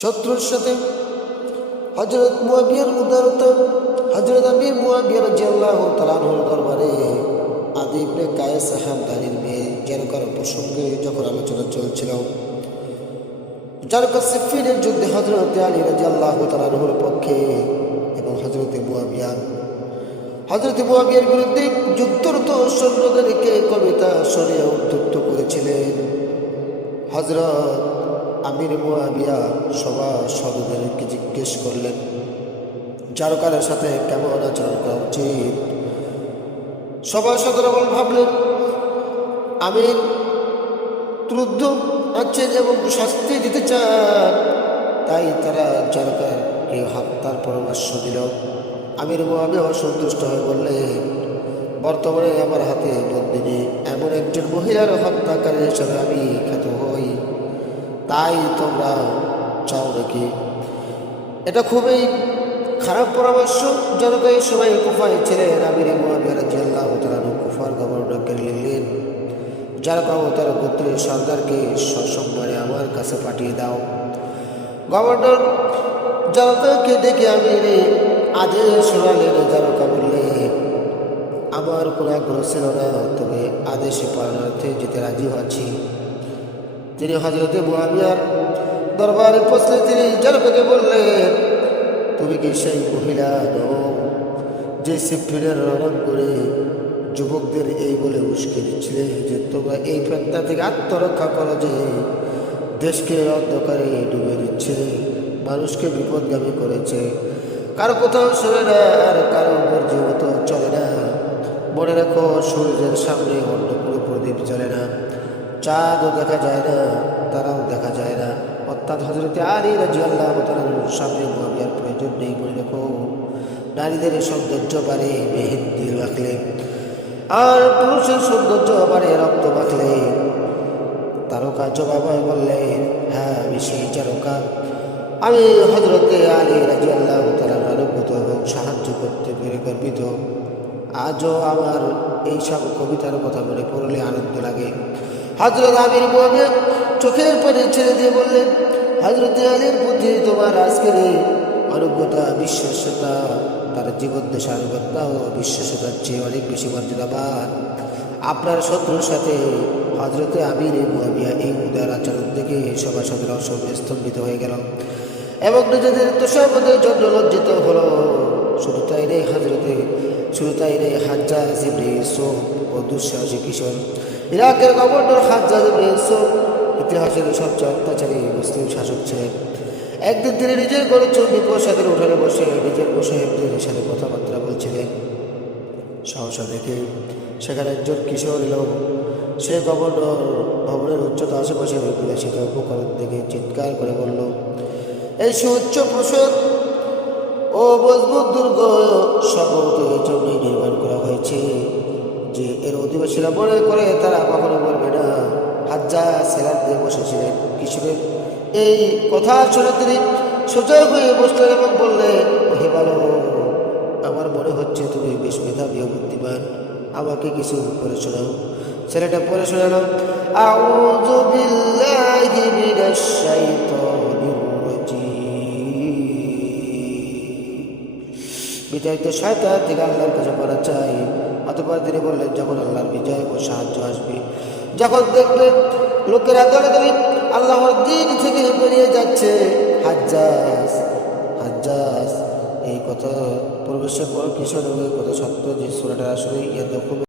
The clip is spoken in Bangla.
শত্রুর সাথে হজরত মুয়াবিয়ার উদারতা হজরত আমির মুয়াবিয়ার জিয়াল্লাহ তালানহুর দরবারে আদি ইবনে কায়েস হামদানির মেয়ে জারকার প্রসঙ্গে যখন আলোচনা চলছিল জারকা সিফিনের যুদ্ধে হজরত আলী রাজি আল্লাহ তালানহুর পক্ষে এবং হজরত মুয়াবিয়া হজরত মুয়াবিয়ার বিরুদ্ধে যুদ্ধরত সৈন্যদেরকে কবিতা শরিয়া উদ্ধুক্ত করেছিলেন। হজরত আমির মোয়াবিয়া সভা সদস্যদেরকে জিজ্ঞেস করলেন জারকারের সাথে কেমন আচরণ করা উচিত? সভা সদরবল ভাবলেন, আমির ক্রুদ্ধ আছেন এবং শাস্তি দিতে চান। তাই তারা জারকারকে হত্যার পরামর্শ দিল। আমির মুয়াবিয়া অসন্তুষ্ট হয়ে বললেন, বর্তমানে আমার হাতে বন্দিনী এমন একজন মহিলার হত্যাকারী হিসাবে আমি খ্যাত হই। তাই তোমরা চাও নাকি? এটা খুবই খারাপ পরামর্শ জনক এই সময় কুফায় ছিলেন আমির মুয়াবিয়া রাদিয়াল্লাহু তাআলা কুফার গভর্নরকে লিখলেন যারা পাবো তার গোত্রের সর্দারকে সসম্মানে আমার কাছে পাঠিয়ে দাও। গভর্নর জনতাকে দেখে আমি আদেশ শোনালেন জনকা বললেন আমার কোনো আগ্রহ ছিল না, তবে আদেশে পালনার্থে যেতে রাজি আছি তিনি হজরতে মুয়াবিয়ার দরবারে পৌঁছলে তিনি জনককে বললেন, তুমি কি সেই মহিলা নও যে সিফিনের রণ করে যুবকদের এই বলে উস্কে দিচ্ছিলে যে তোমরা এই ফেতনা থেকে আত্মরক্ষা করো যে দেশকে অন্ধকারে ডুবে দিচ্ছে, মানুষকে বিপদগামী করেছে? কারও কোথাও শোনে না আর কারও উপর জীবত চলে না। মনে রাখো, সূর্যের সামনে অন্য কোনো প্রদীপ জ্বলে না। চাঁদও দেখা যায় না, তারাও দেখা যায় না। অর্থাৎ হজরতে আলী রাজি আল্লাহ সামনে মুয়াবিয়ার প্রয়োজন নেই বলে রাখো নারীদের সৌন্দর্য বাড়ে, মেহেন্দি রাখলে আর পুরুষের সৌন্দর্য বাড়ে, রক্ত মাখলে তারকা জবাবায় বললেন হ্যাঁ আমি সেই চারকা। আমি হজরতে আলী রাজি আল্লাহ অনুভূত এবং সাহায্য করতে পেরে গর্বিত। আজও আমার এইসব কবিতার কথা মনে পড়লে আনন্দ লাগে। হজরত আমির মোহাম্মদ চোখের পানি ছেড়ে দিয়ে বললেন হজরত আলীর বুদ্ধি তোমার আজকের এই অনুজ্ঞতা বিশ্বাসতা তার জীবন দেশে আনুগত্যা ও বিশ্বাসতার চেয়ে অনেক বেশি মর্যাদাবান। আপনার শত্রুর সাথে হজরতে আমির মুয়াবিয়া এই উদার আচরণ থেকে সভাসদরা অসম্ভব স্তম্ভিত হয়ে গেল এবং নিজেদের তোষামদের জন্য লজ্জিত হলো। শুধু তাই রে হজরতে শুধু তাই রে ইউসুফ ও দুঃসাহসী কিশোর। ইরাকের গভর্নর হাজ্জা ইউসুফ ইতিহাসের সবচেয়ে অত্যাচারী মুসলিম শাসক ছিলেন। একদিন তিনি নিজের গড়ে চর্বি প্রসাদের উঠানে বসে নিজের মুসাহেবদের সাথে কথাবার্তা বলছিলেন। সহসা দেখে সেখানে একজন কিশোর এলো সে গভর্নর ভবনের উচ্চতা আশেপাশে বিলাসিত উপকরণ দেখে চিৎকার করে বলল, এই সুউচ্চ প্রসাদ ও মজবুত দুর্গ সম্ভবত এই জন্যই নির্মাণ করা হয়েছে। অধিবাসীরা মনে করে তারা কখনো বলবে না হাজ্জা সেলার দিয়ে বসেছিলেন কিশোরের। এই কথা শুনে তিনি সোজা হয়ে বসলেন এবং বললেন হে ভালো আমার মনে হচ্ছে তুমি বেশ মেধাবী বুদ্ধিমান। আমাকে কিছু পড়ে শোনাও। ছেলেটা পড়ে শোনালো, আউযু বিল্লাহি মিনাশ থেকে আল্লাহর কাছে পড়া চাই। অতপর তিনি বললেন, যখন আল্লাহর বিজয় ও সাহায্য আসবে, যখন দেখবে লোকেরা দলে দলে আল্লাহর দিন থেকে বেরিয়ে যাচ্ছে হাজ্জাস হাজ্জাস এই কথা প্রবেশের পর কিশোর কথা সত্য যে সুরাটা আসলে ইয়া দখল